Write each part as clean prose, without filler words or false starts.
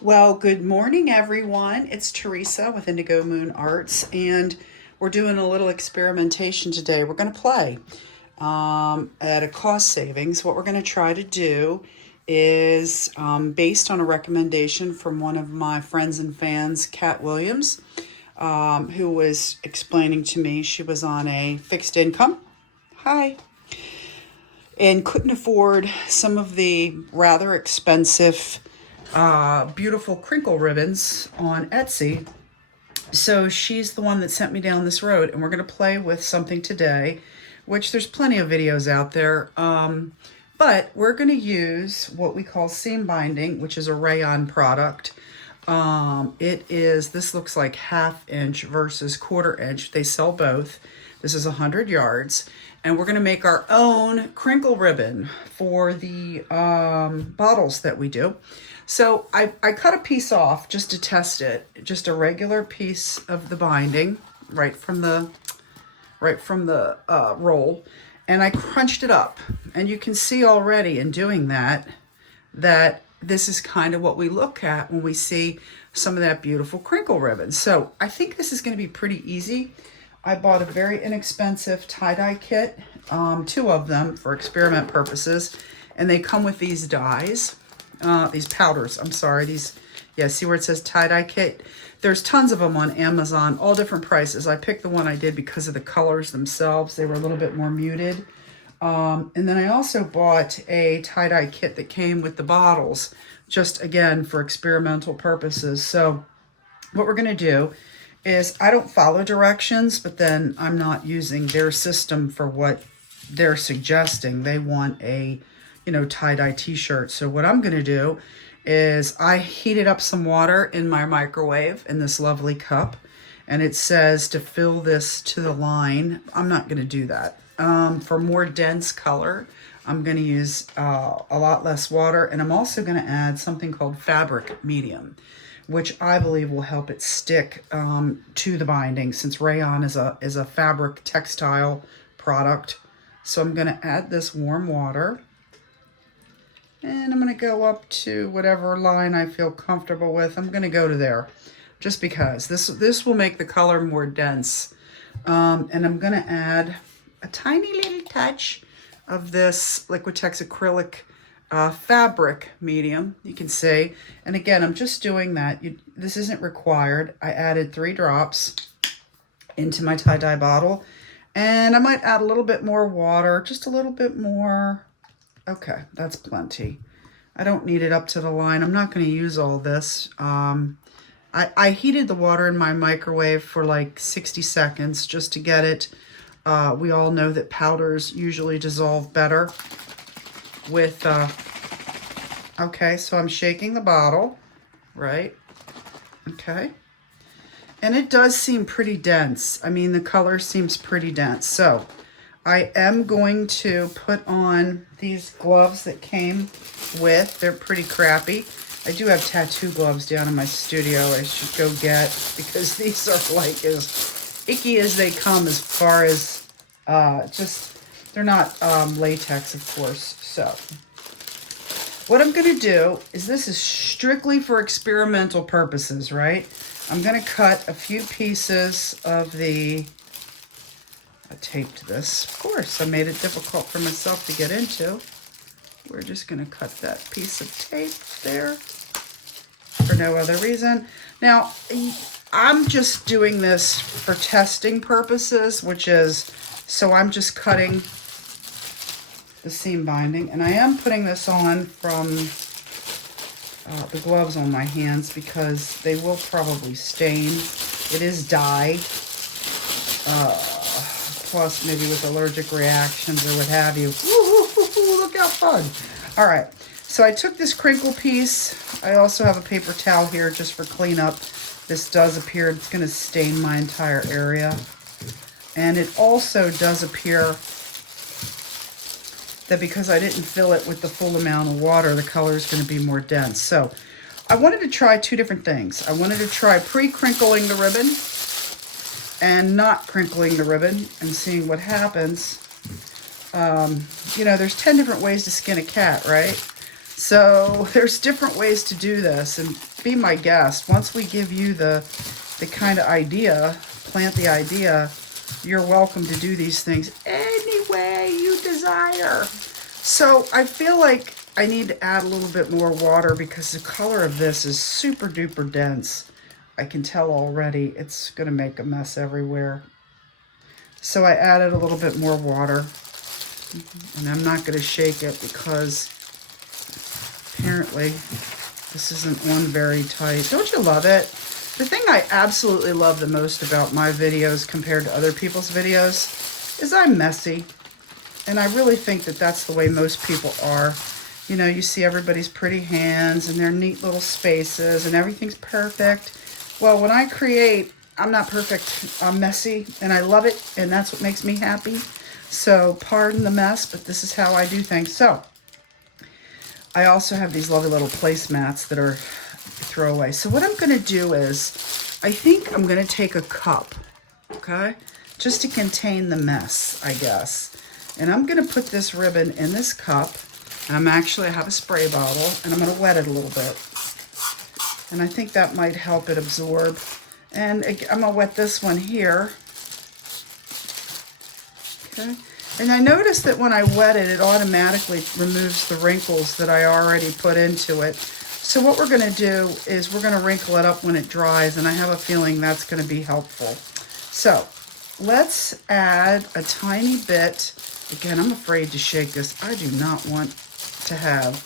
Well, good morning, everyone. It's Teresa with Indigo Moon Arts, and we're doing a little experimentation today. We're going to play at a cost savings. What we're going to try to do is based on a recommendation from one of my friends and fans, Kat Williams, who was explaining to me she was on a fixed income. Hi. And couldn't afford some of the rather expensive beautiful crinkle ribbons on Etsy. So she's the one that sent me down this road, and we're going to play with something today, which there's plenty of videos out there. But we're going to use what we call seam binding, which is a rayon product. This looks like 1/2 inch versus 1/4 inch. They sell both. This is 100 yards. And we're going to make our own crinkle ribbon for the bottles that we do. So I cut a piece off just to test it, just a regular piece of the binding right from the roll, and I crunched it up. And you can see already in doing that this is kind of what we look at when we see some of that beautiful crinkle ribbon. So I think this is going to be pretty easy. I bought a very inexpensive tie-dye kit, 2 of them for experiment purposes, and they come with these dyes. These powders, I'm sorry, see where it says tie-dye kit? There's tons of them on Amazon, all different prices. I picked the one I did because of the colors themselves. They were a little bit more muted. And then I also bought a tie-dye kit that came with the bottles, just again for experimental purposes. So what we're gonna do is, I don't follow directions, but then I'm not using their system for what they're suggesting. They want a tie-dye t-shirt. So what I'm going to do is I heated up some water in my microwave in this lovely cup, and it says to fill this to the line. I'm not going to do that. For more dense color, I'm going to use a lot less water, and I'm also going to add something called fabric medium, which I believe will help it stick to the binding, since rayon is a fabric textile product. So I'm going to add this warm water. And I'm going to go up to whatever line I feel comfortable with. I'm going to go to there, just because this will make the color more dense. And I'm going to add a tiny little touch of this Liquitex acrylic fabric medium, you can see. And again, I'm just doing that. This isn't required. I added 3 drops into my tie-dye bottle. And I might add a little bit more water, just a little bit more. Okay, that's plenty. I don't need it up to the line. I'm not going to use all this. I heated the water in my microwave for like 60 seconds just to get it. We all know that powders usually dissolve better with, okay, so I'm shaking the bottle, right? Okay. And it does seem pretty dense. I mean, the color seems pretty dense. So I am going to put on these gloves that came with. They're pretty crappy. I do have tattoo gloves down in my studio I should go get, because these are like as icky as they come, as far as they're not latex, of course. So what I'm going to do is, this is strictly for experimental purposes, right? I'm going to cut a few pieces of the, I taped this. Of course, I made it difficult for myself to get into. We're just going to cut that piece of tape there for no other reason. Now, I'm just doing this for testing purposes, which is, so I'm just cutting the seam binding, and I am putting this on from the gloves on my hands because they will probably stain. It is dye, plus maybe with allergic reactions or what have you. Woo, look how fun. All right, so I took this crinkle piece. I also have a paper towel here just for cleanup. This does appear it's going to stain my entire area. And it also does appear that because I didn't fill it with the full amount of water, the color is going to be more dense. So I wanted to try 2 different things. I wanted to try pre-crinkling the ribbon and not crinkling the ribbon and seeing what happens. There's 10 different ways to skin a cat, right? So there's different ways to do this, and be my guest. Once we give you the kind of idea, plant the idea, you're welcome to do these things any way you desire. So I feel like I need to add a little bit more water because the color of this is super duper dense. I can tell already it's going to make a mess everywhere. So I added a little bit more water, and I'm not going to shake it because apparently this isn't on very tight. Don't you love it? The thing I absolutely love the most about my videos compared to other people's videos is I'm messy. And I really think that that's the way most people are. You know, you see everybody's pretty hands and their neat little spaces and everything's perfect. Well, when I create, I'm not perfect. I'm messy and I love it, and that's what makes me happy. So pardon the mess, but this is how I do things. So I also have these lovely little placemats that are throwaway. So what I'm going to do is, I think I'm going to take a cup, okay, just to contain the mess, I guess. And I'm going to put this ribbon in this cup. And I have a spray bottle, and I'm going to wet it a little bit. And I think that might help it absorb. And I'm going to wet this one here. Okay. And I noticed that when I wet it, it automatically removes the wrinkles that I already put into it. So what we're going to do is we're going to wrinkle it up when it dries, and I have a feeling that's going to be helpful. So let's add a tiny bit. Again, I'm afraid to shake this. I do not want to have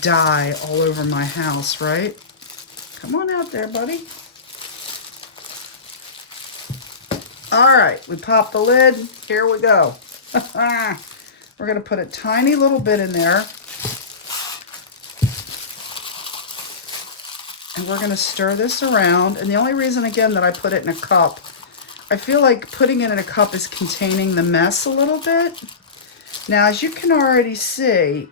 dye all over my house, right? Come on out there, buddy. All right, we pop the lid. Here we go. We're going to put a tiny little bit in there. And we're going to stir this around. And the only reason, again, that I put it in a cup, I feel like putting it in a cup is containing the mess a little bit. Now, as you can already see,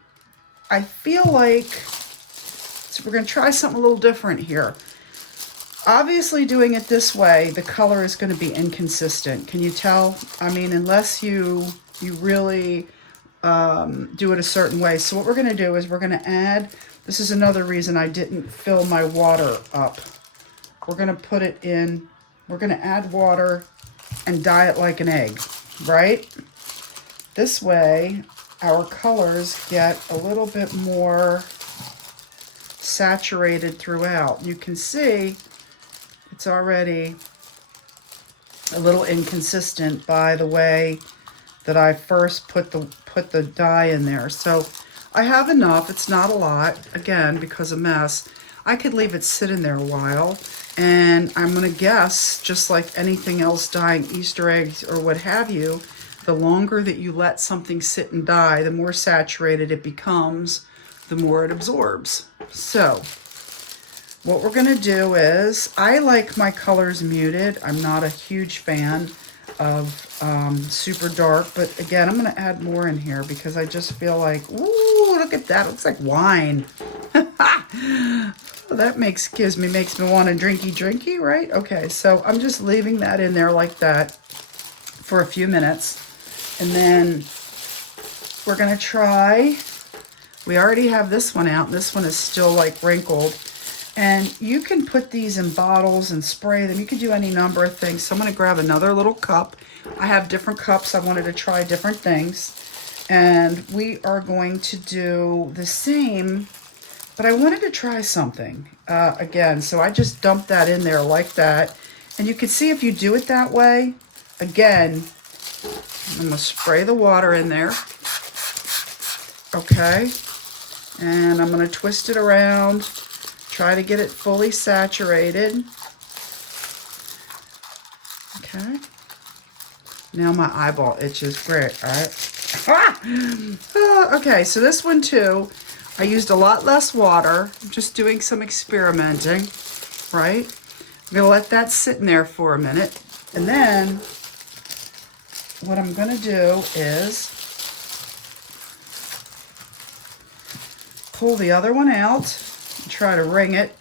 I feel like, so we're going to try something a little different here. Obviously, doing it this way, the color is going to be inconsistent. Can you tell? I mean, unless you really do it a certain way. So what we're going to do is we're going to add, this is another reason I didn't fill my water up. We're going to put it in, we're going to add water and dye it like an egg, right? This way, our colors get a little bit more saturated throughout. You can see it's already a little inconsistent by the way that I first put the dye in there. So I have enough. It's not a lot, again, because of mess. I could leave it sit in there a while, and I'm going to guess, just like anything else dyeing, Easter eggs or what have you, the longer that you let something sit and dye, the more saturated it becomes, the more it absorbs. So what we're going to do is, I like my colors muted. I'm not a huge fan of super dark, but again, I'm going to add more in here because I just feel like, ooh, look at that. It looks like wine. That makes me want a drinky, right? Okay, so I'm just leaving that in there like that for a few minutes. And then we're going to try, we already have this one out, and this one is still like wrinkled. And you can put these in bottles and spray them. You can do any number of things. So I'm going to grab another little cup. I have different cups. I wanted to try different things. And we are going to do the same, but I wanted to try something again. So I just dumped that in there like that. And you can see if you do it that way, again, I'm going to spray the water in there. Okay. And I'm going to twist it around. Try to get it fully saturated. Okay. Now my eyeball itches. Great. All right. Okay, so this one too, I used a lot less water. I'm just doing some experimenting, right? I'm going to let that sit in there for a minute. And then what I'm going to do is pull the other one out. Try to wring it.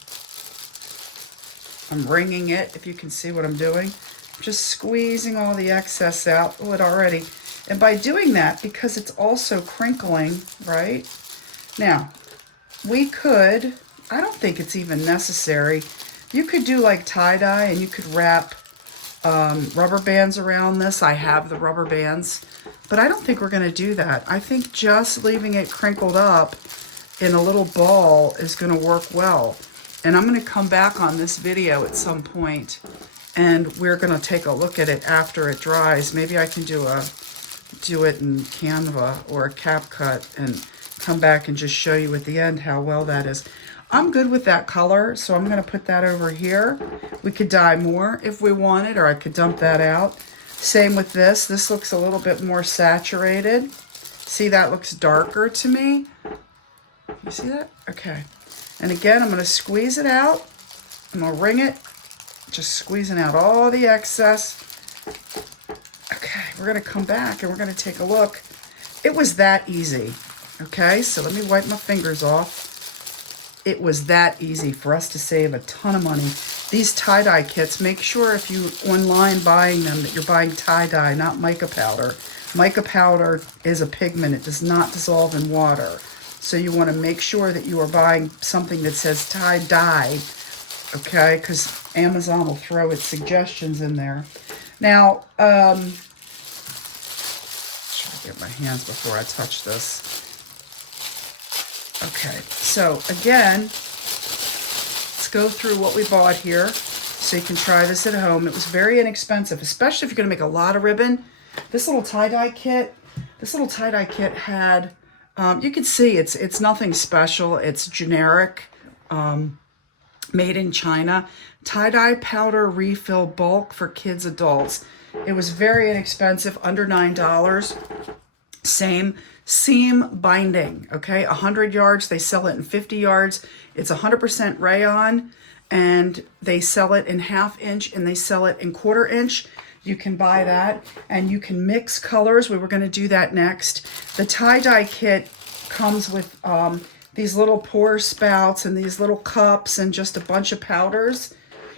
I'm wringing it, if you can see what I'm doing. Just squeezing all the excess out. Oh, it already. And by doing that, because it's also crinkling, right? Now, we could, I don't think it's even necessary. You could do like tie-dye and you could wrap rubber bands around this. I have the rubber bands, but I don't think we're going to do that. I think just leaving it crinkled up in a little ball is going to work well. And I'm going to come back on this video at some point and we're going to take a look at it after it dries. Maybe I can do it in Canva or a CapCut and come back and just show you at the end how well that is. I'm good with that color, so I'm going to put that over here. We could dye more if we wanted, or I could dump that out. Same with this. This looks a little bit more saturated. See, that looks darker to me. You see that? Okay. And again, I'm going to squeeze it out. I'm going to wring it. Just squeezing out all the excess. Okay, we're going to come back and we're going to take a look. It was that easy. Okay, so let me wipe my fingers off. It was that easy for us to save a ton of money. These tie-dye kits, make sure if you online buying them that you're buying tie-dye, not mica powder. Mica powder is a pigment. It does not dissolve in water. So you want to make sure that you are buying something that says tie-dye, okay? Because Amazon will throw its suggestions in there. Now, try to get my hands before I touch this. Okay, so again, let's go through what we bought here so you can try this at home. It was very inexpensive, especially if you're going to make a lot of ribbon. This little tie-dye kit had, you can see it's nothing special. It's generic, made in China. Tie-dye powder refill bulk for kids, adults. It was very inexpensive, under $9. Same seam binding, okay? 100 yards, they sell it in 50 yards. It's 100% rayon, and they sell it in 1/2 inch and they sell it in 1/4 inch. You can buy that, and you can mix colors. We were going to do that next. The tie-dye kit comes with these little pour spouts and these little cups and just a bunch of powders.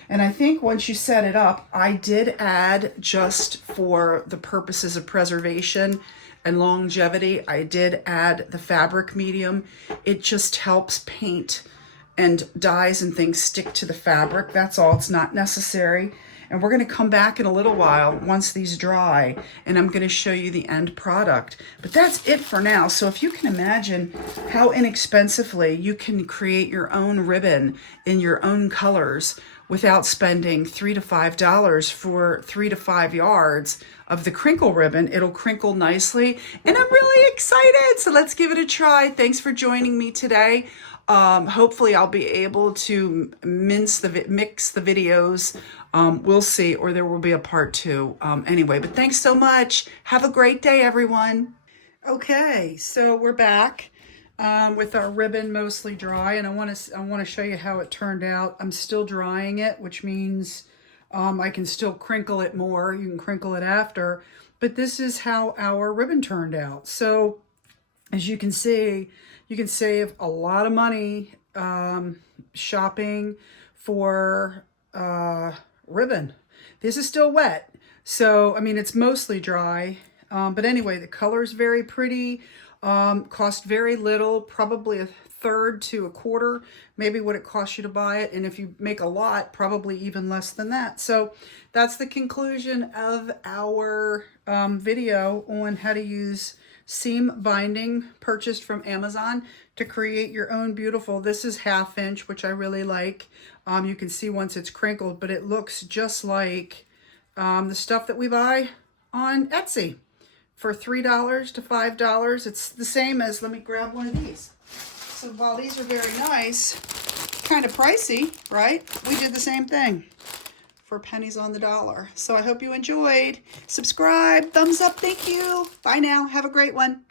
And I think once you set it up, I did add, just for the purposes of preservation and longevity, I did add the fabric medium. It just helps paint and dyes and things stick to the fabric. That's all. It's not necessary. And we're going to come back in a little while once these dry, and I'm going to show you the end product. But that's it for now. So if you can imagine how inexpensively you can create your own ribbon in your own colors without spending $3 to $5 for 3 to 5 yards of the crinkle ribbon. It'll crinkle nicely, and I'm really excited. So let's give it a try. Thanks for joining me today. Hopefully I'll be able to mix the videos. We'll see, or there will be a part 2. Anyway, but thanks so much. Have a great day, everyone. Okay, so we're back with our ribbon mostly dry, and I want to show you how it turned out. I'm still drying it, which means I can still crinkle it more. You can crinkle it after, but this is how our ribbon turned out. So as you can see, you can save a lot of money shopping for ribbon. This is still wet, so I mean it's mostly dry, but anyway, the color is very pretty. Cost very little, probably 1/3 to 1/4, maybe what it costs you to buy it. And if you make a lot, probably even less than that. So that's the conclusion of our video on how to use seam binding purchased from Amazon to create your own beautiful. This is 1/2 inch, which I really like. You can see once it's crinkled, but it looks just like the stuff that we buy on Etsy for $3 to $5. It's the same as, let me grab one of these. So while these are very nice, kind of pricey, right? We did the same thing for pennies on the dollar. So I hope you enjoyed. Subscribe, thumbs up, thank you. Bye now, have a great one.